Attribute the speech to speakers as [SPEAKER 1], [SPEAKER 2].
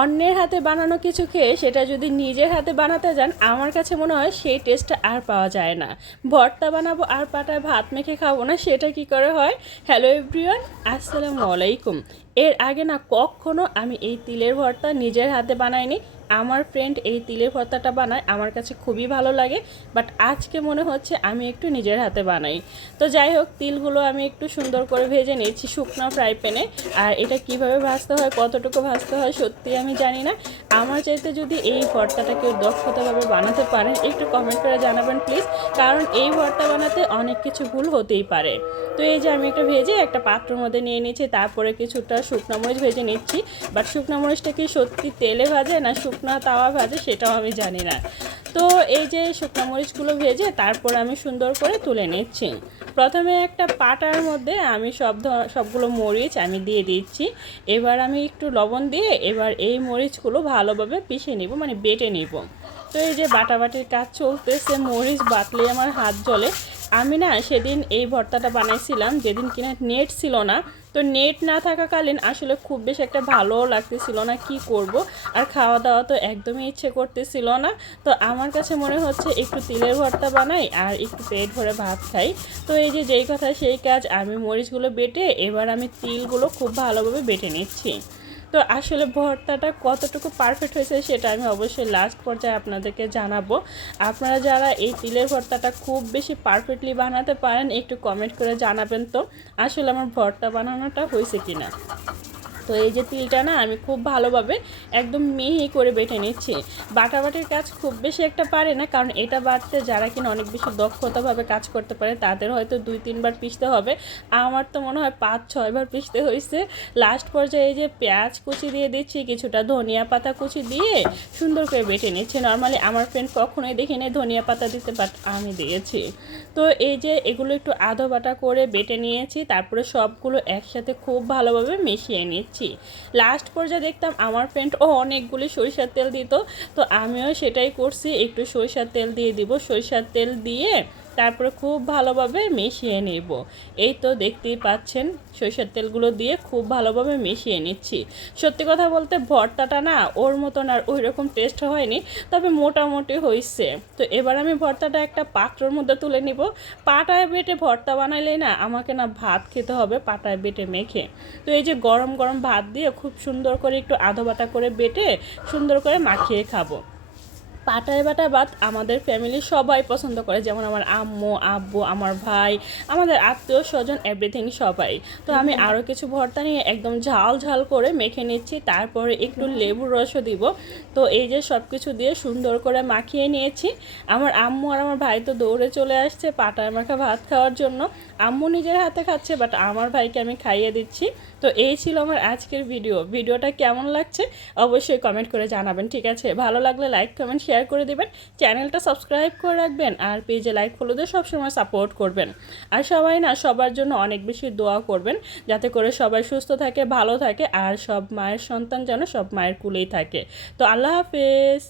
[SPEAKER 1] অন্যের হাতে বানানো কিছু খেয়ে সেটা যদি নিজের হাতে বানাতে যান, আমার কাছে মনে হয় সেই টেস্টটা আর পাওয়া যায় না। ভর্তা বানাবো আর পাটায় ভাত মেখে খাব না, সেটা কি করে হয়? হ্যালো এভরিওয়ান আসসালামু আলাইকুম। এর আগে না কখনো আমি এই তিলের ভর্তা নিজের হাতে বানাইনি। আমার ফ্রেন্ড এই তিলের ভর্তাটা বানায়, আমার কাছে খুবই ভালো লাগে। বাট আজকে মনে হচ্ছে আমি একটু নিজের হাতে বানাই। তো যাই হোক, তিলগুলো আমি একটু সুন্দর করে ভেজে নিয়েছি শুকনো ফ্রাই প্যানে আর এটা কীভাবে ভাজতে হয়, কতটুকু ভাজতে হয় সত্যি আমি জানি না। আমার চাইতে যদি এই ভর্তাটা কেউ দক্ষতাভাবে বানাতে পারেন একটু কমেন্ট করে জানাবেন প্লিজ কারণ এই ভর্তা বানাতে অনেক কিছু ভুল হতেই পারে। তো এই যে আমি একটা ভেজে একটা পাত্রের মধ্যে নিয়ে নিয়েছি, তারপরে কিছুটা শুকনো মরিচ ভেজে নিচ্ছি বাট শুকনো মরিচটা কি সত্যি তেলে ভাজে না শুকনো তাওয়া ভাজে সেটাও আমি জানি না। তো এই যে শুকনো মরিচগুলো ভেজে তারপর আমি সুন্দর করে তুলে নিচ্ছি। প্রথমে একটা পাটার মধ্যে আমি সব সবগুলো মরিচ আমি দিয়ে দিচ্ছি। এবার আমি একটু লবণ দিয়ে এবার এই মরিচগুলো ভালোভাবে পিষে নিব মানে বেটে নিব। তো এই যে বাটাবাটির কাজ চলতেছে, মরিচ বাটলে আমার হাত জ্বলে আমি না সেদিন এই ভর্তাটা বানাইছিলাম, যেদিন কিনা নেট ছিল না। তো নেট না থাকাকালীন আসলে খুব বেশি একটা ভালোও লাগতেছিল না কি করব, আর খাওয়া দাওয়া তো একদমই ইচ্ছে করতেছিল না। তো আমার কাছে মনে হচ্ছে একটু তিলের ভর্তা বানাই আর একটু পেট ভরে ভাত খাই। তো এই যে যেই কথা সেই কাজ আমি মরিচগুলো বেটে এবার আমি তিলগুলো খুব ভালোভাবে বেটে নিচ্ছি। তো আসলে ভর্তাটা কতটুকু পারফেক্ট হয়েছে সেটা আমি অবশ্যই লাস্ট পর্যায়ে আপনাদেরকে জানাব। আপনারা যারা এই তিলের ভর্তাটা খুব বেশি পারফেক্টলি বানাতে পারেন, একটু কমেন্ট করে জানাবেন তো, আসলে আমার ভর্তা বানানোটা হয়েছে কিনা। তো এই যে তিলটা না আমি খুব ভালোভাবে একদম মিহি করে বেটে নিচ্ছি। বাটাবাটির কাজ খুব বেশি একটা পারে না, কারণ এটা বাটতে যারা কিনা অনেক বেশি দক্ষতাভাবে কাজ করতে পারে, তাদের হয়তো দুই, তিনবার পিষতে হবে। আমার তো মনে হয় পাঁচ, ছয়বার পিষতে হয়েছে লাস্ট পর্যায়ে এই যে পেঁয়াজ কুচি দিয়ে দিচ্ছি, কিছুটা ধনিয়া পাতা কুচি দিয়ে সুন্দর করে বেটে নিচ্ছি। নর্মালি আমার ফ্রেন্ড কখনোই দেখিনি ধনিয়া পাতা দিতে বাট আমি দিয়েছি। তো এই যে এগুলো একটু আধো বাটা করে বেটে নিয়েছি, তারপরে সবগুলো একসাথে খুব ভালোভাবে মিশিয়ে নিচ্ছি। লাস্ট পর্যায়ে দেখতাম আমার ফ্রেন্ড ও অনেকগুলি সরিষার তেল দিত। তো আমিও সেটাই করছি। একটু সরিষার তেল দিয়ে দিব। সরিষার তেল দিয়ে তারপরে খুব ভালোভাবে মিশিয়ে নেব। এই তো দেখতেই পাচ্ছেন, সরিষার তেলগুলো দিয়ে খুব ভালোভাবে মিশিয়ে নিচ্ছি। সত্যি কথা বলতে ভর্তাটা না ওর মতন আর ওই রকম টেস্ট হয়নি, তবে মোটামুটি হয়েছে তো এবার আমি ভর্তাটা একটা পাত্রর মধ্যে তুলে নিব। পাটায় বেটে ভর্তা বানাইলে না আমাকে না ভাত খেতে হবে পাটায় বেটে মেখে। তো এই যে গরম গরম ভাত দিয়ে খুব সুন্দর করে একটু আধো বাটা করে বেটে সুন্দর করে মাখিয়ে খাব। পাটায় বাটা ভাত আমাদের ফ্যামিলির সবাই পছন্দ করে। যেমন আমার আম্মু আব্বু আমার ভাই আমাদের আত্মীয় স্বজন এভরিথিং সবাই। তো আমি আরও কিছু ভর্তা নিয়ে একদম ঝাল ঝাল করে মেখে নিচ্ছি। তারপরে একটু লেবুর রসও দিব। তো এই যে সব কিছু দিয়ে সুন্দর করে মাখিয়ে নিয়েছি। আমার আম্মু আর আমার ভাই তো দৌড়ে চলে আসছে পাটায় মাখা ভাত খাওয়ার জন্য। আম্মু নিজের হাতে খাচ্ছে বাট আমার ভাইকে আমি খাইয়ে দিচ্ছি। তো এই ছিল আমার আজকের ভিডিও ভিডিওটা কেমন লাগছে? অবশ্যই কমেন্ট করে জানাবেন ঠিক আছে? ভালো লাগলে লাইক কমেন্ট শেয়ার করে দেবেন চ্যানেলটা সাবস্ক্রাইব করে রাখবেন, আর পেজে লাইক ফলো দিয়ে সবসময় সাপোর্ট করবেন। আর সবাই না, সবার জন্য অনেক বেশি দোয়া করবেন, যাতে করে সবাই সুস্থ থাকে, ভালো থাকে, আর সব মায়ের সন্তান যেন সব মায়ের কুলেই থাকে। তো আল্লাহ হাফেজ।